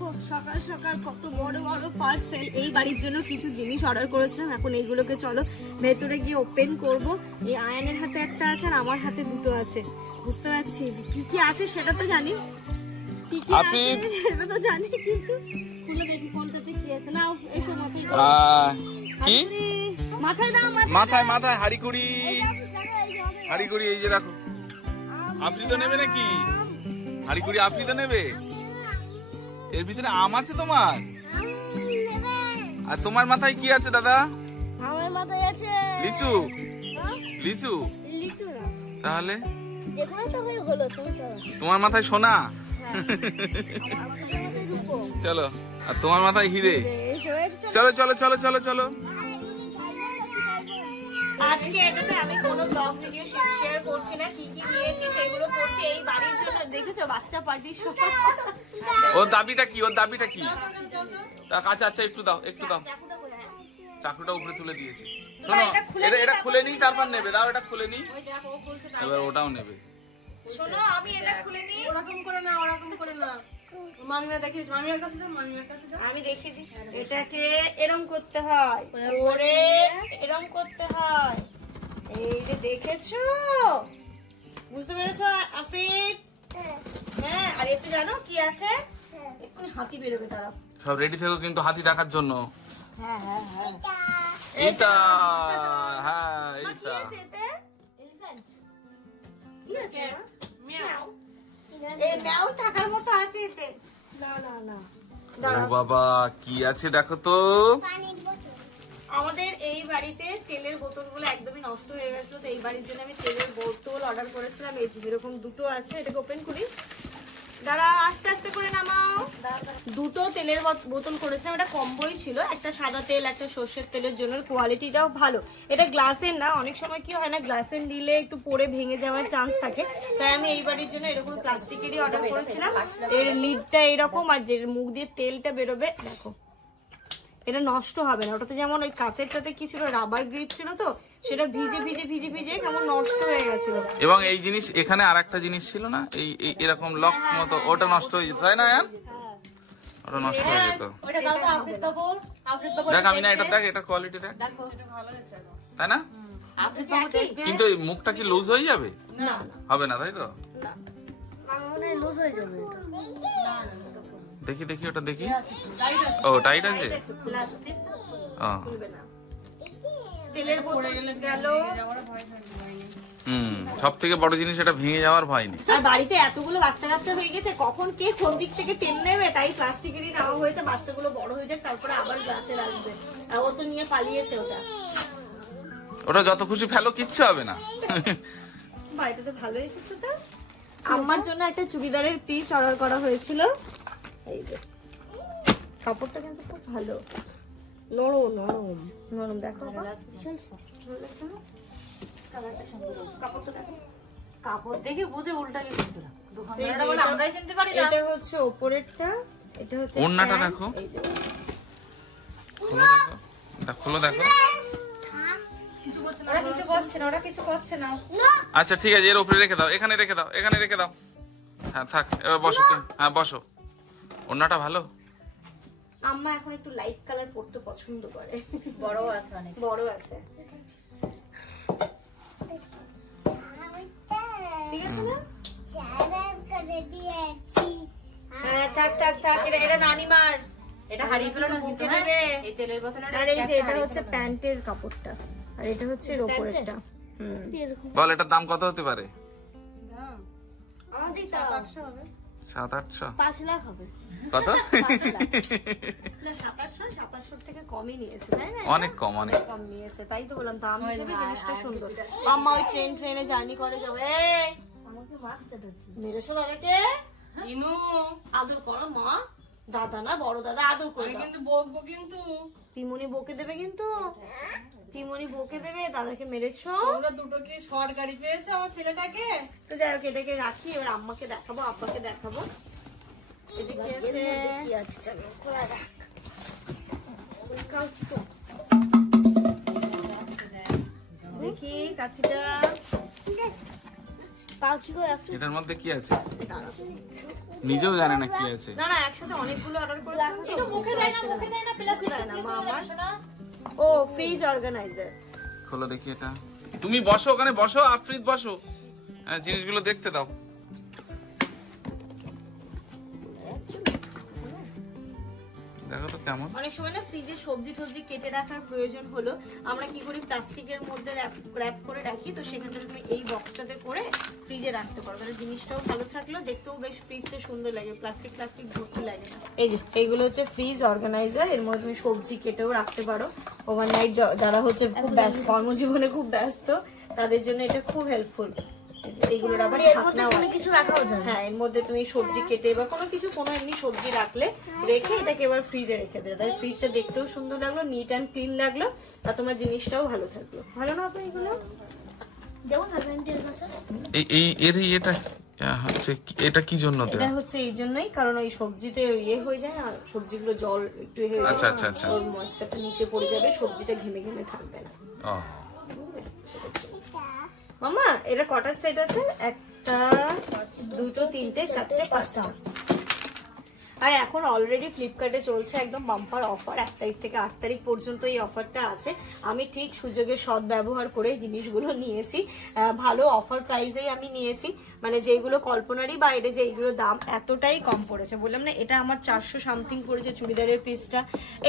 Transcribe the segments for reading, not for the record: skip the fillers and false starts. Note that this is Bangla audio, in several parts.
দেখো সকাল সকাল কত বড় বড় পার্সেল। এই বাড়ির জন্য কিছু জিনিস অর্ডার করেছিলাম, এখন এইগুলোকে চলো ভেতরে গিয়ে ওপেন করব। এই আয়ানের হাতে একটা আছে আর আমার হাতে দুটো আছে, বুঝতে পারছি যে কি কি আছে সেটা তো জানি, কি কি আছে সেটা তো জানি, কিন্তু খুলে দেখি কোনটাতে কি আছে। নাও এসো মাথায় কি মাথায় দাও, মাথায় মাথায় হাড়িকুড়ি হাড়িকুড়ি। এই যে দেখো, আফ্রিদা নেবে নাকি হাড়িকুড়ি? আফ্রিদা নেবে? এর ভিতরে আম আছে তোমার? আর তোমার মাথায় কি আছে দাদা? আমার মাথায় আছে লিচু। লিচু তাহলে তোমার মাথায় সোনা, চলো। আর তোমার মাথায় হিরে। চলো চলো চলো চলো চলো। আজকে এটাতে আমি কোনো ব্লগ ভিডিও শেয়ার করছি না, কি কি নিয়েছি সেগুলো করছি এই বাড়ির জন্য। দেখেছো বাচ্চা পার্টির সময় ওর দাবিটা কি? ওর দাবিটা কি? আচ্ছা আচ্ছা একটু দাও, একটু দাও। চাকুটা উপরে তুলে দিয়েছি। শোনো, এটা খুলে নিই তারপর নেবে। দাও, এটা খুলে নিই, এবার ওটাও নেবে। শোনো, আমি এটা খুলে নিই। ওরকম করে না, ওরকম করে না। মামিরা দেখিয়ে, মামির কাছে যাও, মামির কাছে যাও। আমি দেখিয়ে দিই। এটাকে এরম করতে হয়, ওরে এরম করতে হয়। এই যে দেখেছো, বুঝতে পেরেছো আফ্রিদ? হ্যাঁ। আর এতে জানো কি আছে? এক্ষুনি হাতি বেরোবে, তারা সব রেডি থেকো কিন্তু হাতি দেখার জন্য। হ্যাঁ হ্যাঁ হ্যাঁ। এইটা, হ্যাঁ এইটা এলিফ্যান্ট। কি আছে? মিয়াও। এই ম্যাও থাকার মতো আছে এতে। না না না। ও বাবা, কি আছে দেখো তো। আমাদের এই বাড়িতে তেলের বোতলগুলো একদমই নষ্ট হয়ে গেছিল, তো এই বাড়ির জন্য আমি তেলের বোতল অর্ডার করেছিলাম। এই যে এরকম দুটো আছে, এটাকে ওপেন করি। দাঁড়া, আস্তে আস্তে করে নামাও। দুটো তেলের বোতল করেছিলাম, এটা কম্বোই ছিল, একটা সাদা তেল একটা সর্ষের তেলের জন্য। কোয়ালিটিটাও ভালো। এটা গ্লাসের না, অনেক সময় কি হয় না গ্লাসের নিলে একটু পরে ভেঙে যাওয়ার চান্স থাকে, তাই আমি এই বাড়ির জন্য এরকম প্লাস্টিকেরই অর্ডার করেছিলাম। এর লিডটা এরকম, আর যে মুখ দিয়ে তেলটা বেরোবে দেখো, এটা নষ্ট হবে না। ওটাতে যেমন ওই কাঁচেরটাতে কি ছিল, রাবার গ্রিপ ছিল, তো সেটা ভিজে ভিজে ভিজে ভিজে কেমন নষ্ট হয়ে গেছিল। এবং এই জিনিস এখানে আর একটা জিনিস ছিল না, এই এরকম লক মতো, ওটা নষ্ট হয়ে যেত, তাই না? ওটা নষ্ট হয়ে যেত। ওটা দাও তো, আপনি বাবু, আপনি বাবু। দেখ আমি না, এটা দেখ, এটা কোয়ালিটি দেখ, দেখো, এটা ভালো হয়েছে। তাই না? আপনি বাবু দেখবে। কিন্তু এই মুখটা কি লুজ হয়ে যাবে? না হবে না, তাই তো? আমার মনে হয় লুজ হয়ে যাবে এটা। না না, দেখি দেখি ওটা দেখি। টাইট আছে। ও টাইট আছে। প্লাস্টিক ও তেলের বোতল গেল। সব থেকে বড় জিনিস, এটা ভেঙে যাওয়ার ভয় নেই। আর বাড়িতে এতগুলো বাচ্চা কাচ্চা হয়ে গেছে, কখন কে কোন দিক থেকে টেন নেবে, তাই প্লাস্টিকেরই নেওয়া হয়েছে। বাচ্চাগুলো বড় হয়ে যাক, তারপরে আবার গ্লাসে আসবে। আর ও তো নিয়ে পালিয়েছে ওটা। ওটা যত খুশি ফেলো, কিচ্ছু হবে না। বাড়িটা তো ভালো এসেছে। তো আমার জন্য একটা চুড়িদারের পিস অর্ডার করা হয়েছিল। এই যে কাপড়টা কিন্তু খুব ভালো, নরম নরম নরম। দেখো কাপড়টা দেখো, কাপড় দেখে বুঝে উল্টালি করতে না। দোকানদাররা বলে আমরাই চিনতে পারি না। এটা হচ্ছে উপরেরটা, এটা হচ্ছে ওড়নাটা প্যান্ট। দেখো, এই যে খোলো দেখো, খোলো দেখো। ওরা কিছু করছে না, ওরা কিছু করছে না। আচ্ছা ঠিক আছে, এর উপরে রেখে দাও, এখানে রেখে দাও, এখানে রেখে দাও। হ্যাঁ থাক, এবার বসো তুমি। হ্যাঁ বসো। ওড়নাটা ভালো। আম্মা এখন একটু লাইট কালার পরতে পছন্দ করে। বড় আছে, অনেক বড় আছে, ঠিক আছে না? হ্যাঁ থাক থাক থাক, এটা নানিমার। এটা হারিয়ে ফেলো না কিন্তু, হ্যাঁ? এই তেলের বোতলে আর এই যে এটা হচ্ছে প্যান্টের কাপড়টা, আর এটা হচ্ছে এর উপরেরটা। বল এটার দাম কত হতে পারে? আমাদের 700 হবে। 700-800? 5 লাখ হবে। কত? না 2700 থেকে কমই নিয়েছে, তাই না? অনেক কম, অনেক কম নিয়েছে, তাই তো বললাম দাম হিসেবে জিনিসটা সুন্দর। আম্মা ওই ট্রেনে জার্নি করে যাবে। আমাকে বাচ্চাটা মেরেছো দাদাকে? ইনু আদর করো মা। দাদা না বড় দাদা, আদর করে দাও। কিন্তু বকবো কিন্তু। পিমনি বকে দেবে, কিন্তু পিমনি বকে দেবে। দাদাকে মেরেছো। তোমরা দুটো কি শর্ট গাড়ি পেয়েছো আমার ছেলেটাকে? তো যাই হোক, এটাকে রাখি, এবার আম্মাকে দেখাবো, আব্বাকে দেখাবো। এদিকে আছে কি আছে, চলো খোলা রাখ। দেখি কাছিটা। এটার মধ্যে কি আছে? নিজেও জানে না কি আছে। না না একসাথে অনেকগুলো অর্ডার করেছিলাম তো। একটু মুখে দেয় না প্লাস দেয় না মা আমার। ও ফ্রিজ অর্গানাইজার। খোলো দেখি এটা। তুমি বসো ওখানে, বসো আফরিদ বসো, হ্যাঁ জিনিসগুলো দেখতে দাও। দেখো তো কেমন। অনেক সময় না ফ্রিজে সবজি টবজি কেটে রাখার প্রয়োজন হলো, আমরা কি করি প্লাস্টিকের মধ্যে র্যাপ করে রাখি, তো সেখান থেকে তুমি এই বক্সটাতে করে ফ্রিজে রাখতে পারো, তাহলে জিনিসটাও ভালো থাকলো, দেখতেও বেশ ফ্রিজটা সুন্দর লাগে, প্লাস্টিক ভর্তি লাগে না। এই যে এইগুলো হচ্ছে ফ্রিজ অর্গানাইজার, এর মধ্যে তুমি সবজি কেটেও রাখতে পারো। ওভারনাইট যারা হচ্ছে খুব ব্যস্ত, কর্মজীবনে খুব ব্যস্ত, তাদের জন্য এটা খুব হেল্পফুল। এইগুলোর আবার ঢাকনাও আছে, কিছু রাখাও যায়। হ্যাঁ, এর মধ্যে তুমি সবজি কেটে বা কোনো কিছু, কোনো এমনি সবজি রাখলে রেখে এটাকে এবার ফ্রিজে রেখে দেবে, তাই ফ্রিজটা দেখতেও সুন্দর লাগলো, নিট অ্যান্ড ক্লিন লাগলো, আর তোমার জিনিসটাও ভালো থাকলো। ভালো না আপনি এগুলো দেখো সার্ভেন্টের কাছে এটা হচ্ছে, এটা কি জন্য দেয়া? এটা হচ্ছে এই জন্যই, কারণ ওই সবজিতে ইয়ে হয়ে যায় না, সবজিগুলো জল একটু ইয়ে হয়ে আচ্ছা যায়, আচ্ছা আচ্ছা। ওর ময়েশ্চারটা নিচে পড়ে যাবে, সবজিটা ঘেমে ঘেমে থাকবে না। ও মামা এটা কটার সেট আছে? একটা, দুটো, তিনটে, চারটে, পাঁচটা। আর এখন অলরেডি ফ্লিপকার্টে চলছে একদম বাম্পার অফার, 1 তারিখ থেকে 8 তারিখ পর্যন্ত এই অফারটা আছে। আমি ঠিক সুযোগের সৎ ব্যবহার করে জিনিসগুলো নিয়েছি, ভালো অফার প্রাইসেই আমি নিয়েছি, মানে যেগুলো কল্পনারই বাইরে, যে এইগুলো দাম এতটাই কম পড়েছে। বললাম না, এটা আমার 400 সামথিং পড়েছে চুড়িদারের পিসটা,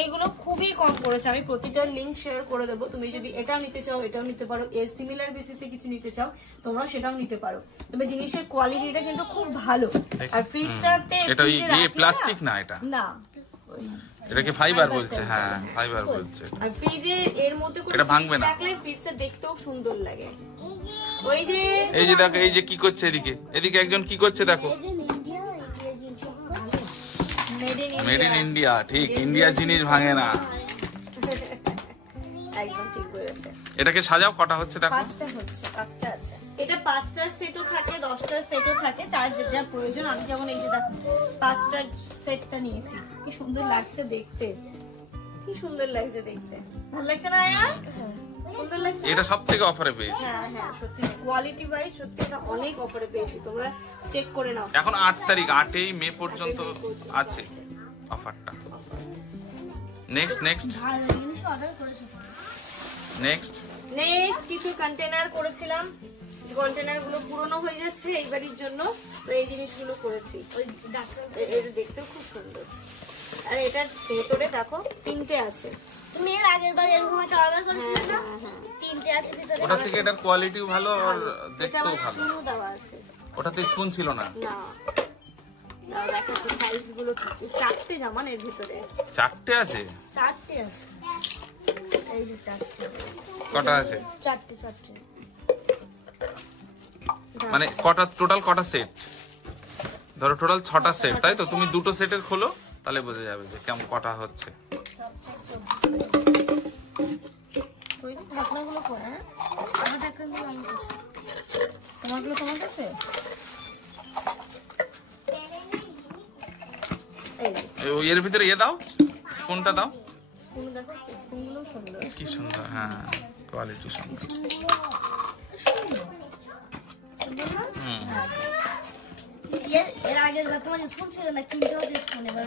এইগুলো খুবই কম পড়েছে। আমি প্রতিটার লিঙ্ক শেয়ার করে দেবো, তুমি যদি এটাও নিতে চাও এটাও নিতে পারো, এর সিমিলার বেসিসে কিছু নিতে চাও তোমরাও সেটাও নিতে পারো, তবে জিনিসের কোয়ালিটিটা কিন্তু খুব ভালো। আর ফ্রিজটাতে এটা প্লাস্টিক না, এটা না, এটাকে ফাইবার বলছে, হ্যাঁ ফাইবার বলছে। আর ফ্রিজে এর মধ্যে করে এটা ভাঙবে না, রাখলে ফ্রিজটা দেখতেও সুন্দর লাগে। ওই যে এই যে দেখো, এই যে কি করছে এদিকে, এদিকে একজন কি করছে দেখো, মেড ইন ইন্ডিয়া। ঠিক, ইন্ডিয়া জিনিস ভাঙে না। একদম ঠিক বলেছে। এটাকে সাজাও, কটা হচ্ছে দেখো। 5টা হচ্ছে, 5টা আছে। এটা 5টার সেটও থাকে, 10টার সেটও থাকে, যার যেটা প্রয়োজন। আমি যেমন এই যে দেখো 5টার সেটটা নিয়েছি, কি সুন্দর লাগছে দেখতে, কি সুন্দর লাগছে দেখতে, ভালো লাগছে না यार? সুন্দর লাগছে। এটা সবথেকে অফারে পেয়েছি। হ্যাঁ হ্যাঁ, সত্যি কোয়ালিটি ওয়াইজ সত্যি এটা অনেক অফারে পেয়েছি, তোমরা চেক করে নাও। এখন 8 তারিখ, 8ই মে পর্যন্ত আছে অফারটা। নেক্সট ভালো জিনিস অর্ডার করেছো। নেক্সট কিছু কন্টেনার করেছিলাম, কন্টেনারগুলো পুরনো হয়ে যাচ্ছে এই বাড়ির জন্য, তো এই জিনিসগুলো করেছি। ওই ডাক্তার এটা দেখতেও খুব সুন্দর, আর এটার ভেতরে দেখো 3টে আছে। তুমি এর আগের বার এরকম একটা অর্ডার করেছিলে না? 3টে আছে ভিতরে। ওটা থেকে এটার কোয়ালিটিও ভালো আর এটা দেখতেও আমার ভালো। স্ক্রু দেওয়া আছে। ওটাতে স্পুন ছিল না। না না, দেখাচ্ছি সাইজগুলো কি কি। 4টে জামান এর ভিতরে, 4টে আছে। 4টে আছে, এই যে 4টে। কটা আছে? 4টে। মানে কটা টোটাল, কটা সেট? ধরো টোটাল 6টা সেট, তাই তো? তুমি দুটো সেটের খোলো, তাহলে বোঝা যাবে যে কেমন কটা হচ্ছে। ওই ঢাকনাগুলো কোন? হ্যাঁ, আমার ঢাকনাগুলো আমার কাছে। তোমারগুলো তোমার কাছে? এই ওই এর ভিতরে দাও, স্পুনটা দাও। স্পুন দেখো, স্পুনগুলো সুন্দর। কি সুন্দর, হ্যাঁ কোয়ালিটি সুন্দর। হুম। এর আগের বার তোমার স্পুন ছিল না, কিনতে হচ্ছে স্পুন এবার।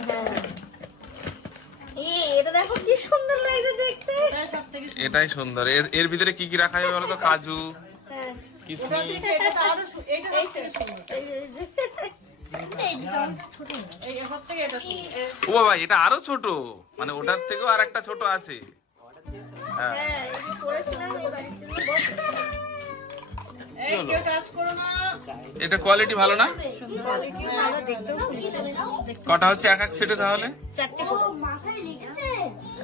এটা দেখো কি সুন্দর লাগছে দেখতে। সবথেকে এটাই সুন্দর। এর ভিতরে কি কি রাখা যাবে বলো তো? কাজু, হ্যাঁ, কিশমিশ। এটা তো আরো এটা সবথেকে সুন্দর। এই যে ছোট এই এর থেকে এটা সুন্দর। ও বাবা, এটা আরো ছোট, মানে ওটার থেকেও আর একটা ছোট আছে। হ্যাঁ, হ্যাঁ, এই যে করেছিলাম এই বাড়ির জন্য। বস। এই কেউ টাচ করো না। এটা কোয়ালিটি ভালো না? কোয়ালিটিও ভালো, দেখতেও সুন্দর। কটা হচ্ছে এক এক সেটে তাহলে? 4টে করে। মাথায় লেগেছে।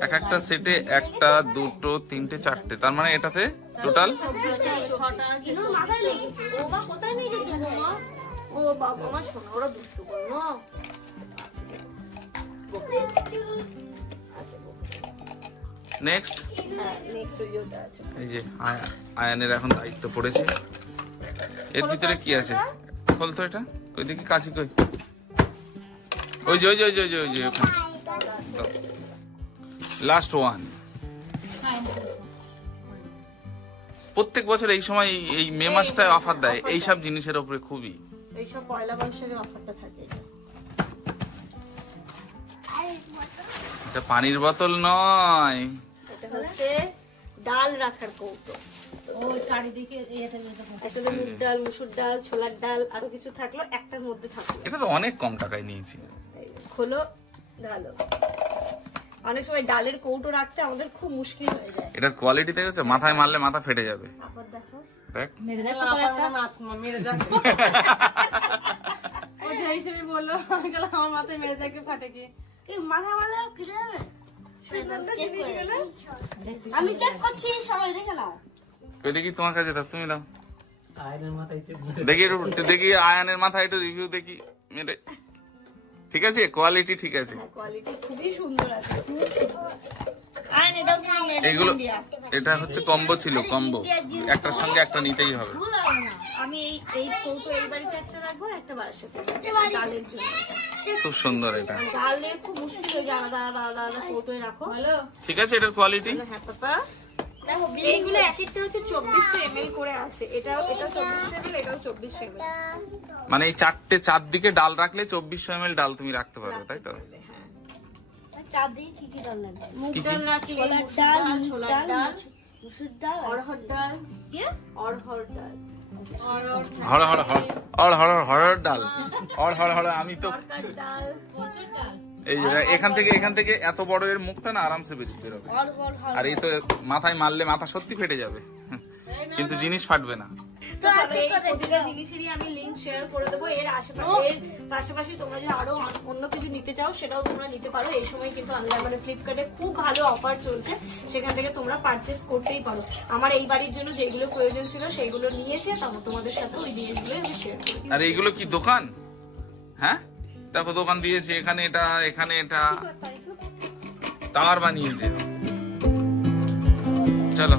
এক একটা সেটে 1টা 2টো 3টে 4টে, তার মানে এটাতে টোটাল 6টা আছে। মাথায় লেগেছে। ও মা কোথায় নিয়ে গেছো গো মা? ও বাবা, আমার সোনা ওরা দুষ্টু করে না। আচ্ছা, নেক্সট। হ্যাঁ, নেক্সট ভিডিওটা আছে। এই যে আয়ানের এখন দায়িত্ব পড়েছে। এর ভিতরে কি আছে? খোল তো এটা। ওই দিকে কাছি কই? ওই যে ওখানে। Last one. প্রত্যেক বছর এই সময় এই মে মাসটায় অফার দেয় এইসব জিনিসের উপরে খুবই। এইসব পয়লা বৈশাখের অফারটা থাকে। এটা পানির বোতল নয়, এটা হচ্ছে ডাল রাখার কৌটো। ও চারিদিকে এটা একটাতে মুগ ডাল, মুসুর ডাল, ছোলার ডাল, আরো কিছু থাকলো, একটার মধ্যে থাকলো। এটা তো অনেক কম টাকায় নিয়েছি। এই যে, খোলো, ঢালো। অনেক সময় ডালের কৌটো রাখতে আমাদের খুব মুশকিল হয়ে যায়। এটার কোয়ালিটি দেখেছো? মাথায় মারলে মাথা ফেটে যাবে। আবার দেখো, দেখ মেরে দেখো তোর একটা মেরে দেখো ও যে হিসেবে বললো আমি গেলাম আমার মাথায় মেরে দেখে ফাটে কি কি মাথা মাথা ফিরে যাবে? সিদ্ধান্ত জিনিসগুলো আমি চেক করছি, সবাই দেখে নাও। ওই দেখি তোমার কাছে দাও, তুমি দাও। দেখি দেখি আয়ানের মাথায় একটু রিভিউ দেখি মেরে। ঠিক আছে, কোয়ালিটি ঠিক আছে। কোয়ালিটি খুবই সুন্দর আছে, খুব সুন্দর। আর এটাও কিন্তু made in এগুলো India। এটা হচ্ছে কম্বো ছিল, কম্বো একটার সঙ্গে একটা নিতেই হবে। ভুল হবে না। আমি এই কৌটো এই বাড়িতে একটা রাখবো আর একটা বাড়ির সাথে ডালের জন্য। খুব সুন্দর এটা। ডালের খুব মুশকিল হয়ে যায়, আলাদা আলাদা আলাদা আলাদা কৌটোয় রাখো। হ্যালো ঠিক আছে, এটার কোয়ালিটি হ্যাঁ পাপা, দেখো এইগুলো এক একটা হচ্ছে 2400 ml করে আছে। এটা 2400 ml, এটাও 2400 ml। মানে এই চারদিকে ডাল রাখলে 2400 ml ডাল তুমি রাখতে পারবে, তাই তো? চার দিকে কি কি ডাল লাগবে? মুগ কি কি? ডাল রাখলে, ছোলার মুসুর ডাল, ডাল, মুগ ছোলার ডাল, ডাল, মুসুর ডাল, অড়হর ডাল, কি? অড়হর ডাল, হর হর হর হর হর হর ডাল, হর হর হর। আমি তো তরকার ডাল, এই যে এখান থেকে এত বড় এর মুখটা না আরামসে বেরোবে। আর এই তো মাথায় মারলে মাথা সত্যি ফেটে যাবে, কিন্তু জিনিস ফাটবে না। তো চলো, এই প্রতিটা জিনিসেরই আমি লিংক শেয়ার করে দেবো। এর পাশাপাশি তোমরা যদি আরো অন্য কিছু নিতে চাও সেটাও তোমরা নিতে পারো। এই সময় কিন্তু অনলাইন মানে ফ্লিপকার্টে খুব ভালো অফার চলছে, সেখান থেকে তোমরা পারচেস করতেই পারো। আমার এই বাড়ির জন্য যেগুলো প্রয়োজন ছিল সেইগুলো নিয়েছে, তারপর তোমাদের সাথে ওই জিনিসগুলো আমি শেয়ার করি। আর এইগুলো কি দোকান? হ্যাঁ দেখো, দোকান দিয়েছে, এখানে এটা টাওয়ার বানিয়েছে। চলো।